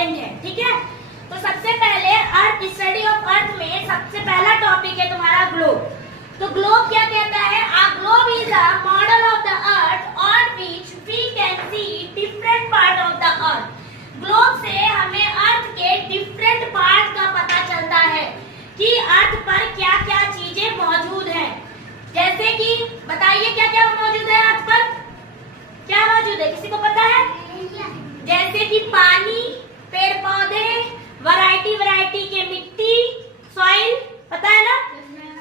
Important है, ठीक है। तो सबसे पहले अर्थ, स्टडी ऑफ अर्थ में सबसे पहला टॉपिक है तुम्हारा ग्लोब। तो ग्लोब क्या कहता है? A globe is a model of the earth on which we can see different part of the earth. Globe से हमें अर्थ के डिफरेंट पार्ट का पता चलता है कि अर्थ पर क्या क्या चीजें मौजूद हैं। जैसे कि बताइए क्या क्या मौजूद है अर्थ पर? क्या मौजूद है, किसी को पता है? जैसे कि पानी, पेड़ पौधे, वैरायटी के मिट्टी, सॉइल, पता है ना?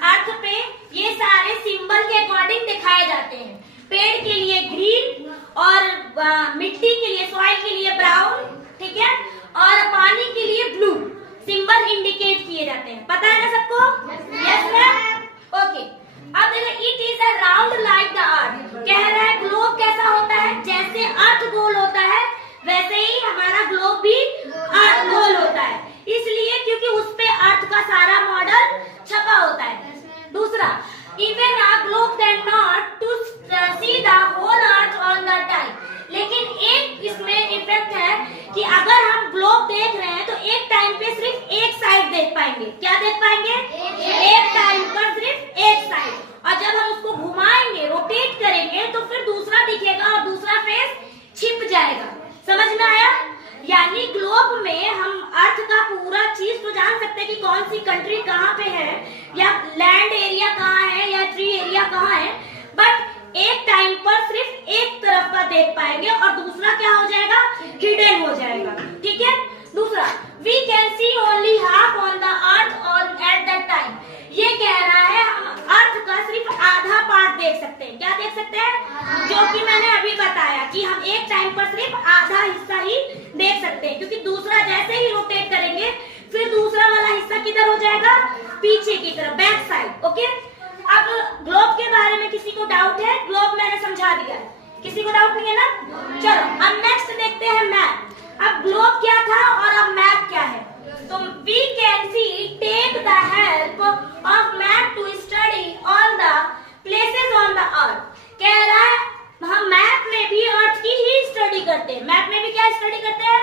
अर्थ पे ये सारे सिंबल के अकॉर्डिंग दिखाए जाते हैं। पेड़ के लिए ग्रीन और मिट्टी के लिए, सॉइल के लिए ब्राउन, ठीक है, और पानी के लिए ब्लू सिंबल इंडिकेट किए जाते हैं। पता है ना सबको? Yes ma'am, okay. अब देखो, it is a round like the earth. कह रहा है ग्लोब कैसा होता है? जैसे अर्थ गोल होता है वैसे ही हमारा ग्लोब भी अर्थ गोल होता है, इसलिए क्योंकि उस पे अर्थ का सारा मॉडल छपा होता है। दूसरा, even a globe can not to see the whole earth on the time. लेकिन एक इसमें इफेक्ट है कि अगर हम ग्लोब देख रहे हैं तो एक टाइम पे सिर्फ एक साइड देख पाएंगे। क्या देख पाएंगे? एक टाइम पर सिर्फ एक साइड। और जब हम उसको घुमाएंगे, रोटेट करेंगे, तो फिर दूसरा दिखेगा और दूसरा फेस छिप जाएगा। समझ में आया? यानी ग्लोब में हम अर्थ का पूरा चीज तो जान सकते हैं कि कौन सी कंट्री कहाँ पे है, या लैंड एरिया कहाँ है, या ट्री एरिया कहाँ है, बट एक टाइम पर सिर्फ एक तरफ का देख पाएंगे और दूसरा क्या हो जाएगा? हिडन हो जाएगा, ठीक है। दूसरा, we can see only half on the earth on at the time. ये कह रहा है हम अर्थ का सिर्फ आधा पार्ट देख सकते हैं। क्या देख सकते हैं? जो कि मैंने अभी बताया कि हम एक टाइम पर सिर्फ आधा हिस्सा ही देख सकते हैं, क्योंकि दूसरा जैसे ही रोटेट करेंगे फिर दूसरा वाला हिस्सा किधर हो जाएगा? पीछे की तरफ, बैक साइड, ओके। अब ग्लोब के बारे में किसी को डाउट है? ग्लोब मैंने समझा दिया, किसी को डाउट नहीं है ना? चलो अब नेक्स्ट देखते हैं मैप। अब ग्लोब क्या था और अब मैप क्या है? तो we can see take the help of map to study all the places on the earth. कह रहा है हम मैप में भी अर्थ की ही स्टडी करते हैं। मैप में भी क्या स्टडी करते हैं?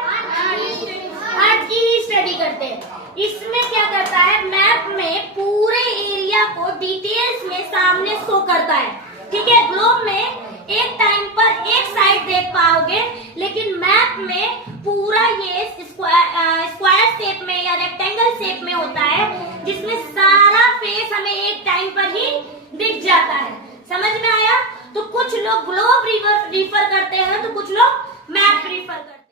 अर्थ की ही स्टडी करते हैं। इसमें क्या करता है? मैप में पूरे एरिया को डिटेल्स में सामने शो करता है, ठीक है। ग्लोब में एक टाइम पर एक साइड देख पाओगे, लेकिन मैप में पूरा ये स्क्वायर शेप में या रेक्टेंगल शेप में होता है, जिसमें सारा फेस हमें एक टाइम पर ही दिख जाता है। समझ में आया? तो कुछ लोग ग्लोब रिफर करते हैं तो कुछ लोग मैप रिफर करते हैं।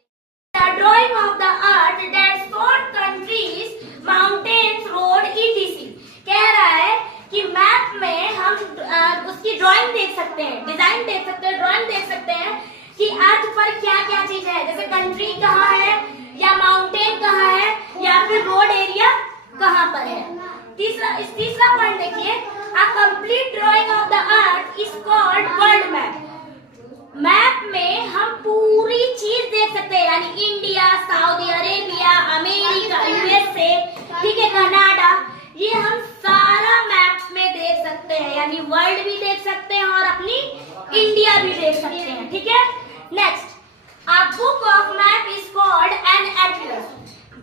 The drawing of the earth that showed countries, mountains, road, etc. कह रहा है कि मैप में हम उसकी ड्राइंग देख सकते हैं, डिजाइन देख सकते हैं, ड्राइंग देख सकते हैं कि अर्थ पर क्या क्या चीज है, जैसे कंट्री कहाँ है, या माउंटेन कहाँ है, या फिर रोड एरिया कहाँ पर है। तीसरा पॉइंट देखिए, a complete drawing of the earth is called world map. Map में हम पूरी चीज देख सकते हैं, यानी India, Saudi Arabia, America, USA, ठीक है, कनाडा, ये हम सारा मैप में देख सकते हैं। यानी वर्ल्ड भी देख सकते हैं और अपनी इंडिया भी देख सकते हैं, ठीक है। Next, a book of map is called an atlas.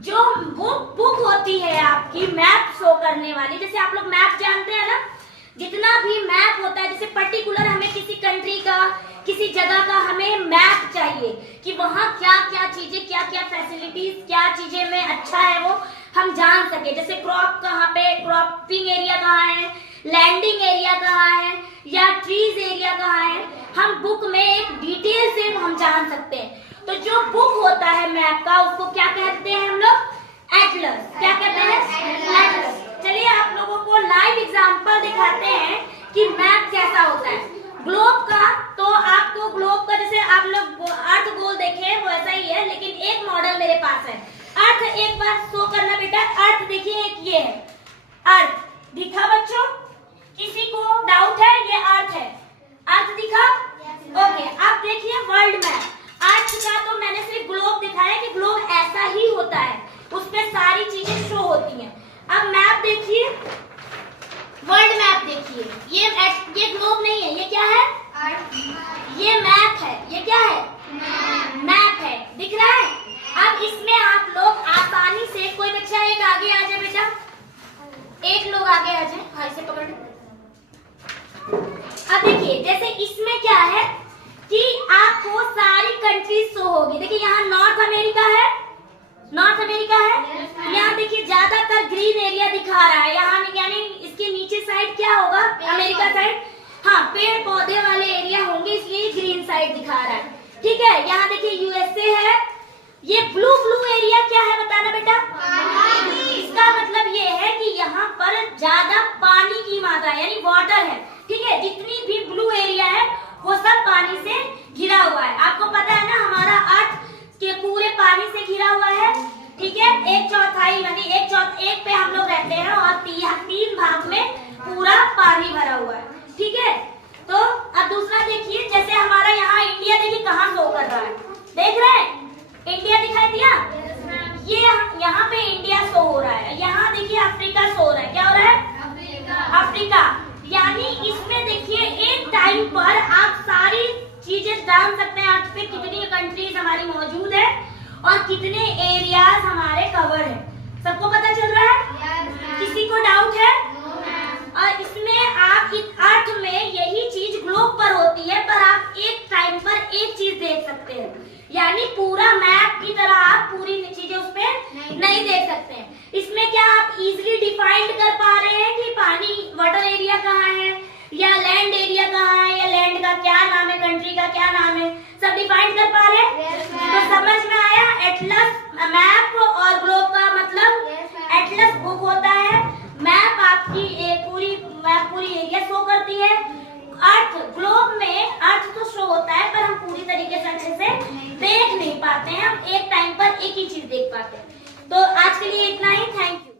जो बुक होती है आपकी मैप शो करने वाली, जैसे आप लोग मैप जानते हैं ना, जितना भी मैप होता है, जैसे पर्टिकुलर हमें किसी कंट्री का, किसी जगह का हमें मैप चाहिए कि वहाँ क्या क्या चीजें, क्या क्या फैसिलिटीज, क्या चीजें में अच्छा है वो हम जान सके। जैसे क्रॉप कहाँ पे, क्रॉपिंग एरिया कहाँ है, लैंडिंग एरिया कहाँ है, या ट्रीज एरिया कहाँ है, हम बुक में एक डिटेल से हम जान सकते हैं। तो जो बुक होता है मैप का, उसको क्या कहते हैं हम लोग? एटलस। क्या कहते हैं? एटलस। चलिए आप लोगों को लाइव एग्जांपल दिखाते हैं कि मैप कैसा होता है ग्लोब का। तो आपको ग्लोब का, जैसे आप लोग अर्थ गोल देखे वैसा ही है, लेकिन एक मॉडल मेरे पास है। अर्थ एक बार शो करना बेटा। अर्थ देखिए, एक ये है अर्थ, दिखा बच्चों? किसी को डाउट है? ये अर्थ है, अर्थ दिखा? ओके। अब देखिए वर्ल्ड मैप। अर्थ का तो मैंने सिर्फ ग्लोब दिखाया कि ग्लोब ऐसा ही होता है, उसमें सारी चीजें शो होती हैं। अब मैप देखिए, वर्ल्ड मैप देखिए, ये ग्लोब नहीं है, ये क्या है? अब देखिए जैसे इसमें क्या है कि आपको सारी कंट्रीज शो होगी। देखिए यहाँ नॉर्थ अमेरिका है, नॉर्थ अमेरिका है। यहाँ देखिए ज्यादातर ग्रीन एरिया दिखा रहा है, यहाँ यानी इसके नीचे साइड क्या होगा, अमेरिका साइड, हाँ पेड़ पौधे वाले एरिया होंगे इसलिए ग्रीन साइड दिखा रहा है, ठीक है। यहाँ देखिए यूएसए है। ये ब्लू ब्लू एरिया क्या है बताना बेटा, इसका मतलब ये है कि यहाँ पर ज्यादा पानी की मात्रा यानी वाटर है, ठीक है। जितनी भी ब्लू एरिया है वो सब पानी से घिरा हुआ है। आपको पता है ना हमारा अर्थ के पूरे पानी से घिरा हुआ है, ठीक है। एक चौथाई यानी एक पे हम लोग रहते हैं और तीन भाग में पूरा पानी भरा हुआ है, ठीक है। तो अब दूसरा देखिए, जैसे हमारा यहाँ इंडिया देखिए कहाँ शो कर रहा है, देख रहे हैं इंडिया दिखाई दिया, ये यहाँ पे इंडिया शो हो रहा है। यहाँ देखिए अफ्रीका शो हो रहा है, क्या हो रहा है, अफ्रीका। यानी इसमें देखिए एक टाइम पर आप सारी चीजें जान सकते हैं अर्थ पे कितनी कंट्रीज हमारी मौजूद है और कितने एरियाज हमारे कवर है, सबको पता चल रहा है, किसी को डाउट है। और इसमें आप इस अर्थ में यही चीज ग्लोब पर होती है, पर आप एक टाइम पर एक चीज देख सकते हैं, यानी पूरा मैप की तरह आप पूरी चीजें उस पे नहीं देख सकते हैं। इसमें क्या आप इजीली डिफाइंड कर पा रहे हैं कि पानी वाटर एरिया कहाँ है या लैंड एरिया कहाँ है, या लैंड का क्या नाम है, कंट्री का क्या नाम है, सब डिफाइन कर पा रहे हैं। तो समझ में आया, एटलस मैप और ग्लोब का मतलब एटलस बुक होता है, मैप आपकी पूरी एरिया शो करती है। अर्थ ग्लोब में अर्थ तो शो होता है पर हम पूरी तरीके से अच्छे से देख नहीं पाते हैं, हम एक टाइम पर एक ही चीज देख पाते हैं। तो आज के लिए इतना ही, थैंक यू।